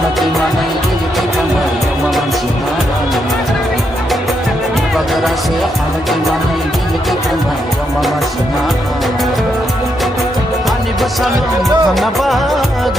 halati manay giliti kamay umaman sinara Bagarase halati manay giliti kamay umaman sinara Hani basalong hanabag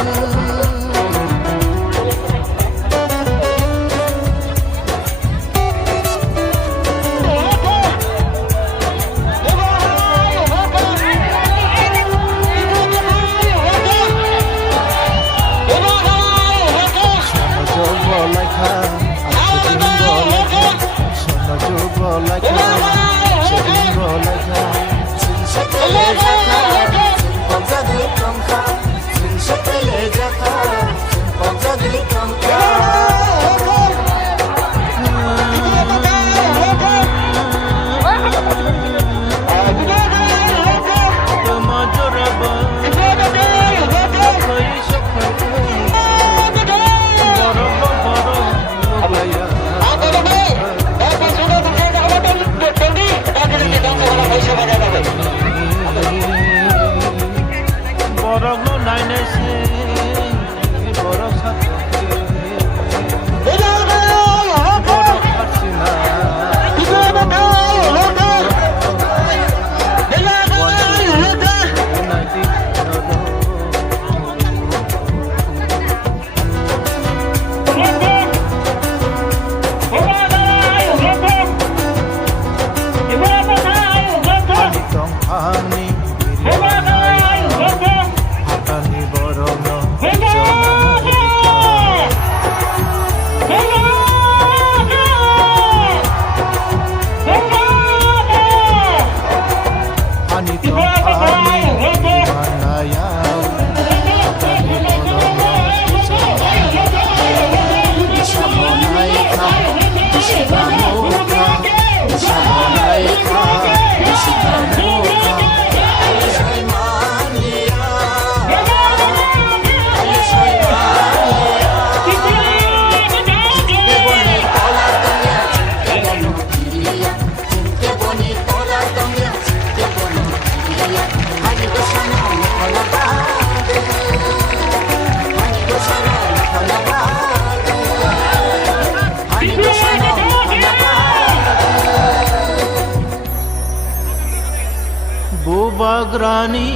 Bagrani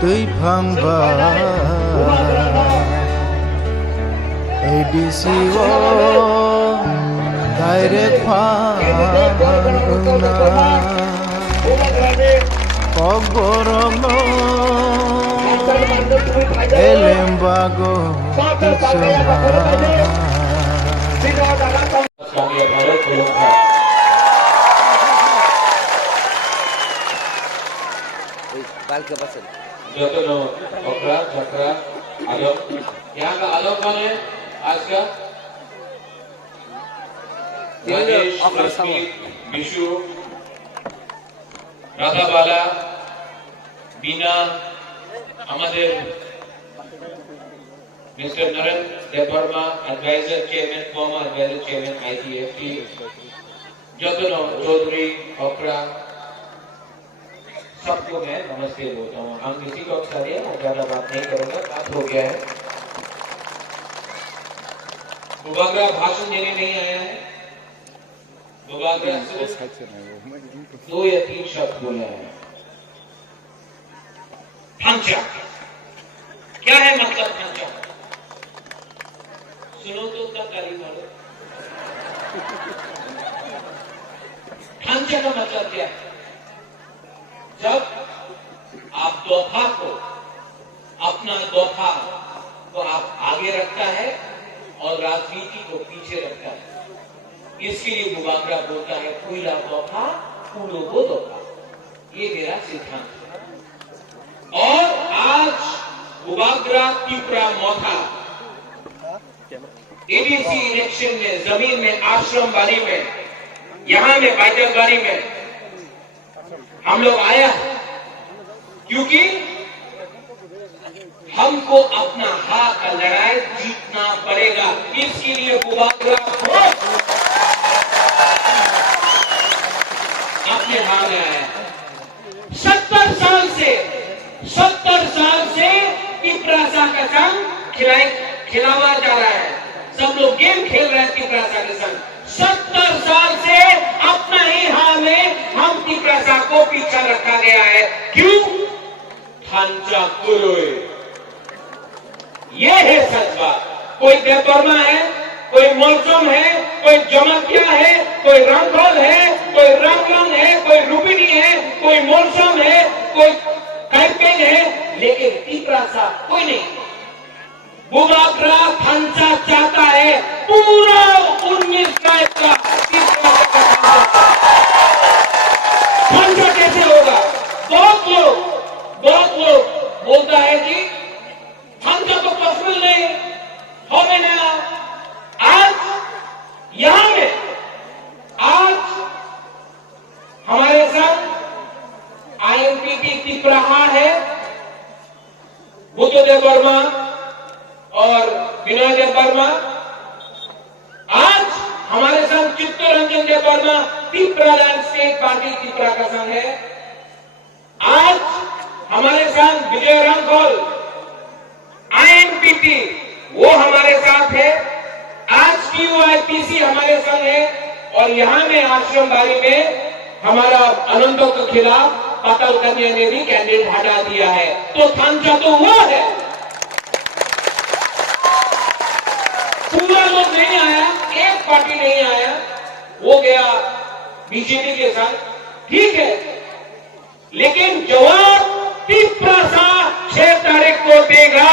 tui phangba ADCO direct phangna Pogoromo Elembago जतनो ओकरा झकरा आलोक यहाँ का आलोक कौन है आज का राजेश लक्ष्मी विशु राधा बाला बीना हमारे mister Narendra Debbarma advisor chairman former advisor chairman ITFT जतनो चौधरी ओकरा सबको मैं नमस्ते बोलता हूँ। हम किसी को अक्सर है ज्यादा बात नहीं करूंगा, बात हो गया है। बुबागरा भाषण देने नहीं आया है। बुबागरा सिर्फ 2 या 3 शब्द बोला है। ढांचा क्या है मतलब ढांचा? सुनो तो तब गाली मारो। ढांचा का मतलब क्या है? जब आप दोफा को अपना दोफा को आप आगे रखता है और राजनीति को पीछे रखता है, इसके लिए बुबागरा बोलता है कुइला दोफा कूड़ो को दोफा। ये मेरा सिद्धांत है। और आज बुबागरा त्रिपुरा मोथा एडीसी इलेक्शन में जमीन में आश्रम बाड़ी में यहाँ में बैठक बाड़ी में हम लोग आया क्योंकि हमको अपना हक का लड़ाई जीतना पड़ेगा। इसके लिए बुबागरा अपने भाग में आया। 70 साल से त्रिपुरा का संग खिलावा जा रहा है, सब लोग गेम खेल रहे हैं तिपरासा के संग। 70 साल से अपना ही हाल में हम तिपरासा को पीछा रखा गया है। क्यों? थांचा कुरोए, ये है सच बात। कोई देवबर्मा है, कोई मौसम है, कोई जमकिया है, कोई रंगोल है, कोई रंगलंग है, कोई रुबिनी है, कोई मौसम है, कोई कैपेन है, लेकिन तिपरासा कोई नहीं। बुबाग्रा थांचा चाहता है पूरा 19 का थांचा कैसे होगा? बहुत लोग बोलता है कि थांचा तो पॉसिबल नहीं हो में ना। आज यहां में हमारे साथ आईएमपीपी तिपराहा है, बुद्धदेव वर्मा और विनय देव वर्मा। आज हमारे साथ चित्तरंजन देव वर्मा तिपरालैंड स्टेट पार्टी तिपरा का संघ है। आज हमारे साथ विजय रंगोल आईएमपीपी वो हमारे साथ है। आज टीयूआईपीसी हमारे संग है। और यहां में आश्रम बारी में हमारा अनंतों के खिलाफ पाताल कन्या ने भी कैंडिडेट हटा दिया है। तो थांचा तो हुआ है, पूरा लोग नहीं आया, एक पार्टी नहीं आया, वो गया बीजेपी के साथ, ठीक है। लेकिन जवाब तिपरासा 6 तारीख को देगा।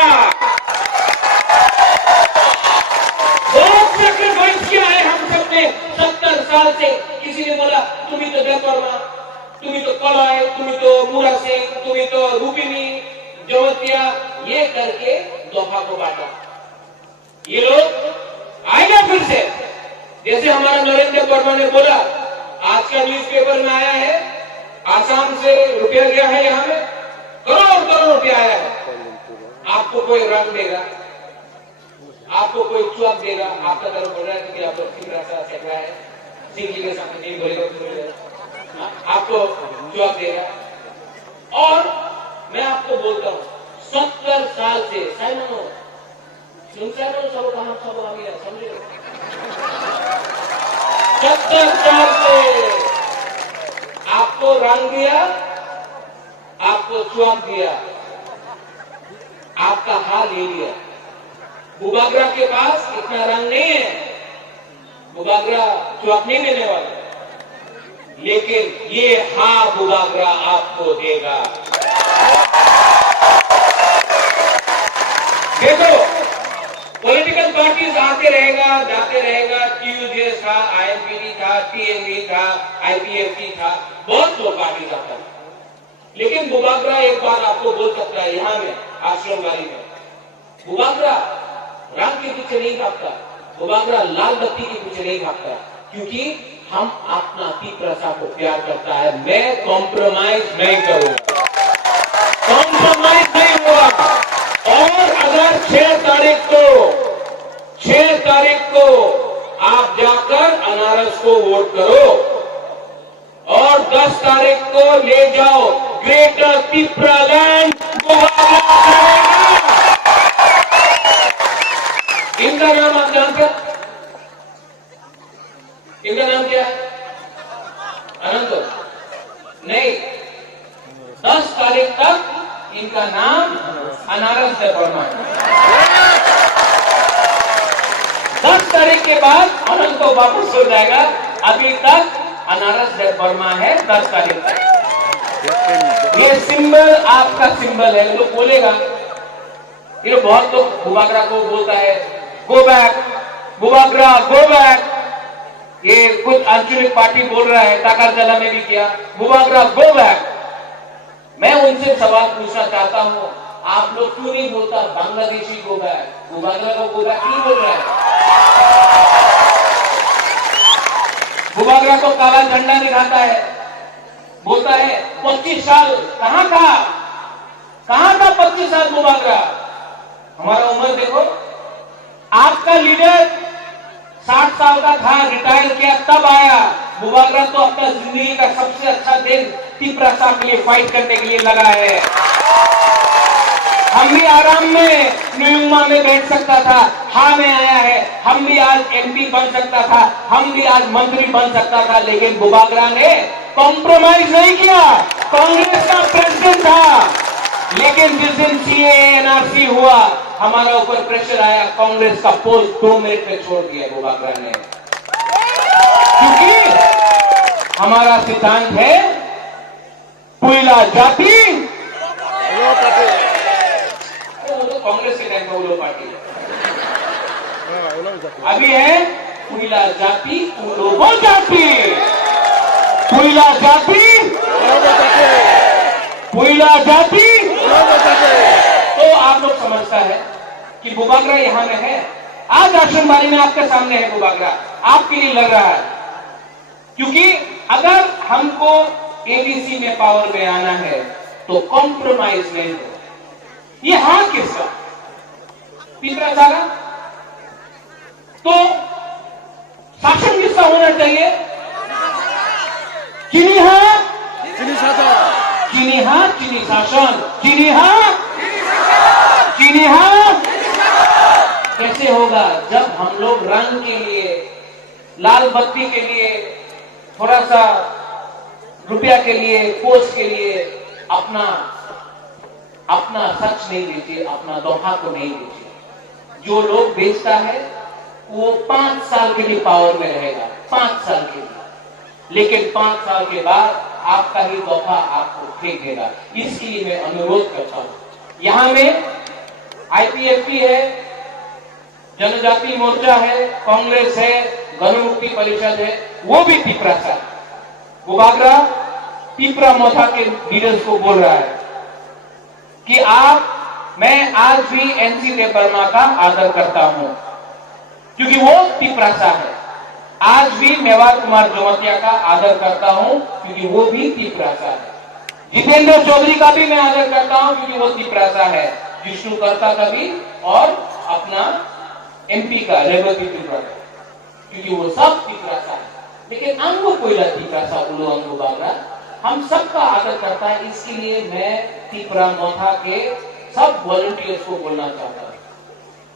बहुत सैक्रिफाइस किया है हम सबने 70 साल से। किसी ने बोला तुम ही तो देवबर्मा, तुम ही तो कलाय, तुम ही तो मूरा सिंह, तुम ही तो रूपिनी जवतिया, ये करके दफा को बांटा। ये लोग आएगा फिर से, जैसे हमारा नरेंद्र वर्मा ने बोला, आज का न्यूज़पेपर में आया है, आसाम से रुपया गया है, यहां में करोड़ रुपया आया है। आपको कोई रंग देगा, आपको कोई चुआक देगा, आपका दर बोल रहा है कि आप तिपरासा सेकड़ा है, सिंह जी के सामने नहीं बोलेगा, आपको चुआक देगा। और मैं आपको बोलता हूं 70 साल से साइमनो सब कहां सब आगे समझे 70 साल से आपको रंग दिया, आपको चुआक दिया, आपका हाल ले लिया। बुबाग्रा के पास इतना रंग नहीं है, बुबाग्रा चुआक नहीं देने वाला, लेकिन ये हाँ बुबाग्रा आपको देगा। देखो, पॉलिटिकल पार्टीज आते रहेगा, जाते रहेगा, टीयूजेएस था, आईएमपीडी था, टीएमवी था, आईपीएफटी था, बहुत लोग पार्टीज आता है। लेकिन बुबाग्रा एक बार आपको बोल सकता है, यहां में आश्रमवाड़ी में बुबाग्रा रंग के पीछे नहीं भागता, बुबाग्रा लाल बत्ती के पीछे नहीं भागता, क्योंकि हम अपना तिपरासा को प्यार करता है। मैं कॉम्प्रोमाइज नहीं करूंगा, कॉम्प्रोमाइज नहीं होगा। और अगर 6 तारीख को आप जाकर अनारस को वोट करो और 10 तारीख को ले जाओ ग्रेटर तिपरालैंड इनका नाम आप जानते हैं? इनका नाम क्या है? अनंत नहीं, 10 तारीख तक इनका नाम अनारस देवबर्मा है। 10 तारीख के बाद अनंत को वापस हो जाएगा। अभी तक अनारस देवबर्मा है 10 तारीख तक। ये सिंबल आपका सिंबल है। लोग बोलेगा, ये बहुत लोग बुबाग्रा को बोलता है गो बैक, बुबाग्रा गो बैक। ये कुछ आंचलिक पार्टी बोल रहा है, टाकरजला में भी किया, बुबाग्रा गो बैक। मैं उनसे सवाल पूछना चाहता हूं, आप लोग क्यों नहीं बोलता बांग्लादेशी गो बैक? बुबाग्रा को गो बैक क्यों बोल रहा है? बुबाग्रा को काला झंडा दिखाता है, बोलता है 25 साल कहां था 25 साल बुबाग्रा? हमारा उम्र देखो, आपका लीडर 60 साल का था, रिटायर किया तब आया। बुबाग्रा तो अपना जिंदगी का सबसे अच्छा दिन तिपरासा के लिए फाइट करने के लिए लगा है। हम भी आराम में न्यूयुमा में बैठ सकता था, हाँ में आया है। हम भी आज एमपी बन सकता था, हम भी आज मंत्री बन सकता था, लेकिन बुबागरा ने कॉम्प्रोमाइज नहीं किया। कांग्रेस का प्रेसिडेंट था, लेकिन जिस दिन सीए एनआरसी हुआ, हमारा ऊपर प्रेशर आया, कांग्रेस का पोस्ट 2 मिनट में छोड़ दिया बुबागरा ने, क्योंकि हमारा सिद्धांत है पुइला जाति। कांग्रेस के टाइम में उलो पार्टी अभी है पुइला जाति उलोबो जाति, पुइला जाति पुइला जाति। तो आप लोग समझता है कि बुबागरा यहां में है। आज आश्रमबाड़ी में आपके सामने है बुबागरा, आपके लिए लड़ रहा है, क्योंकि अगर हमको एबीसी में पावर में आना है तो कॉम्प्रोमाइज नहीं हो। ये हां किसका? तीसरा सारा तो शासन किसका होना चाहिए? चीनी हां चीनी शासन, चीनी हां चीनी शासन, चीनी हां चीनी हां। कैसे होगा? जब हम लोग रंग के लिए, लाल बत्ती के लिए, थोड़ा सा रुपया के लिए, पोस्ट के लिए अपना सच नहीं बेचे, अपना दोहा को नहीं बेचे। जो लोग बेचता है वो 5 साल के लिए पावर में रहेगा, 5 साल के लिए, लेकिन 5 साल के बाद आपका ही दोहा आपको फेंक देगा। इसलिए मैं अनुरोध करता हूं, यहां में आईपीएफटी है, जनजाति मोर्चा है, कांग्रेस है, गणमुक्ति परिषद है, वो भी पिपरासा है। बुबागरा पिपरा मोथा के लीडर्स को बोल रहा है कि मैं आज भी एनसी देवबर्मा का आदर करता हूं, क्योंकि वो पिपरासा है। आज भी मेवाड़ कुमार जोमतिया का आदर करता हूं, क्योंकि वो भी पिपरासा है। जितेंद्र चौधरी का भी मैं आदर करता हूं, क्योंकि वो पिपरासा है। विष्णु कर्ता का भी, और अपना एमपी का रेवती त्रिपुरा, क्योंकि वो सब पिपरासा है। लेकिन अंगो कोयला पिपरासा उलो अंगो बागरा हम सबका आदर करता है। इसके लिए मैं पिपरा मोथा के सब वॉलंटियर्स को बोलना चाहता हूं,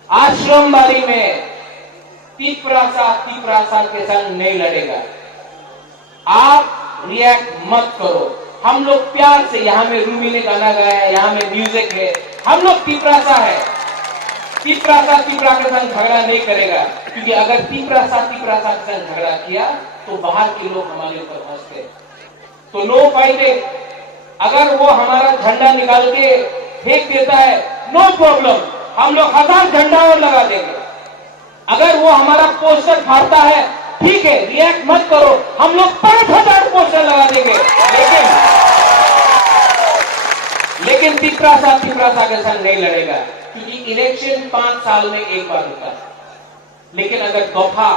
आश्रमबाड़ी में पिपरासा के संग नहीं लड़ेगा। आप रिएक्ट मत करो। हम लोग प्यार से, यहां में रूबी ने गाना गाया है, यहां में म्यूजिक है, हम लोग पिपरासा है। पिपरासा के संग झगड़ा नहीं करेगा, क्योंकि अगर पिपरासा के संग झगड़ा किया तो बाहर के लोग हमारे ऊपर हंसते। तो नो फाइटिंग। अगर वो हमारा झंडा निकाल के फेंक देता है, नो प्रॉब्लम, हम लोग 1000 झंडा और लगा देंगे। अगर वो हमारा पोस्टर फाड़ता है, ठीक है, रिएक्ट मत करो, हम लोग 5000 पोस्टर लगा देंगे। लेकिन पिपरासा के संग नहीं लड़ेगा, क्योंकि इलेक्शन 5 साल में एक बार होता है। लेकिन अगर दफा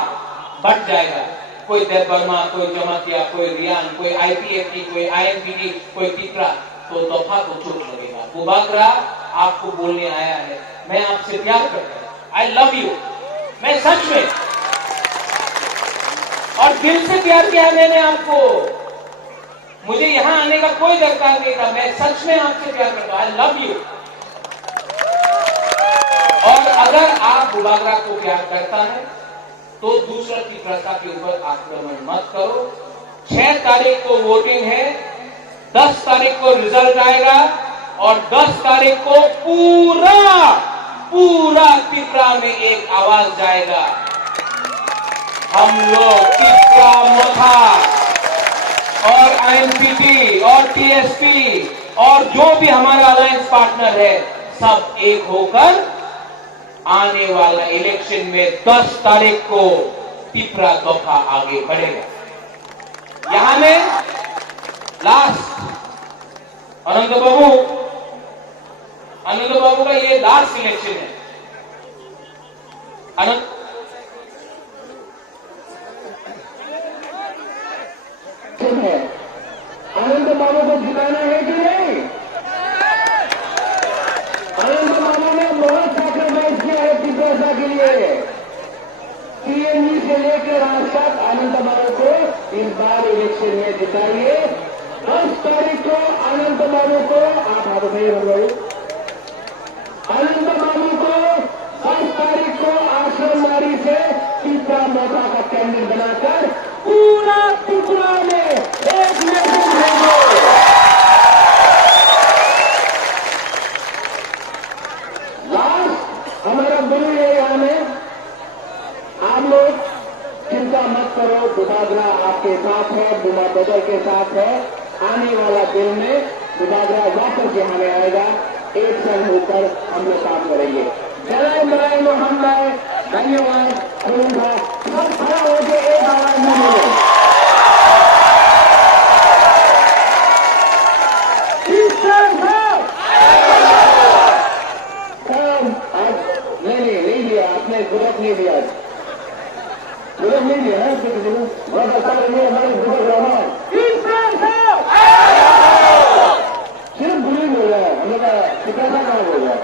बढ़ जाएगा, कोई देवबर्मा, कोई जमातिया, कोई रियान, कोई आईपीएफटी, कोई आईएनपीटी, कोई पिपरा, तो दफा को चोट लगेगा। बुबागरा आपको बोलने आया है, मैं आपसे प्यार करता हूं, आई लव यू। मैं सच में और दिल से प्यार किया मैंने आपको। मुझे यहां आने का कोई दरकार नहीं था। मैं सच में आपसे प्यार करता हूं, आई लव यू। और अगर आप बुबागरा को प्यार करता है तो दूसरा पिपरासा के ऊपर आक्रमण मत करो। 6 तारीख को वोटिंग है, 10 तारीख को रिजल्ट आएगा, और 10 तारीख को पूरा पिपरा में एक आवाज जाएगा, हम लोग पिपरा मोथा और आईएनपीटी और टीएसपी और जो भी हमारा अलायंस पार्टनर है, सब एक होकर आने वाला इलेक्शन में 10 तारीख को पिपरा दफा आगे बढ़ेगा। यहां में लास्ट अनंत बाबू का ये लास्ट इलेक्शन है। अनंत बाबू को जिताना है कि नहीं? अनंत बाबू ने बहुत सैक्रिफाइस किया है पिपरासा के लिए। सीएनजी से लेकर आज तक अनंत बाबू को इस बार इलेक्शन में जिताइए। 10 तारीख को अनंत बाबू को आप हाथ नहीं हो गए, हमारा गुरु है यहाँ में। आप लोग चिंता मत करो, दुबागरा आपके साथ है, बुमा बदल के साथ है। आने वाला दिन में दुबागरा वापस यहाँ में आएगा, एक संग होकर हम लोग काम करेंगे। जय मराय मोहम्मद, धन्यवाद। करूंगा सब खड़ा होकर एक आवाज में बोलो, आज नहीं लिया आपने, गुरक नहीं दिया, गुरक नहीं दिया है बहुत अच्छा लगे हमारे गुरक रहमान सिर्फ गुरु बोल रहा है, हम लोग का पिता कहाँ बोल रहा है।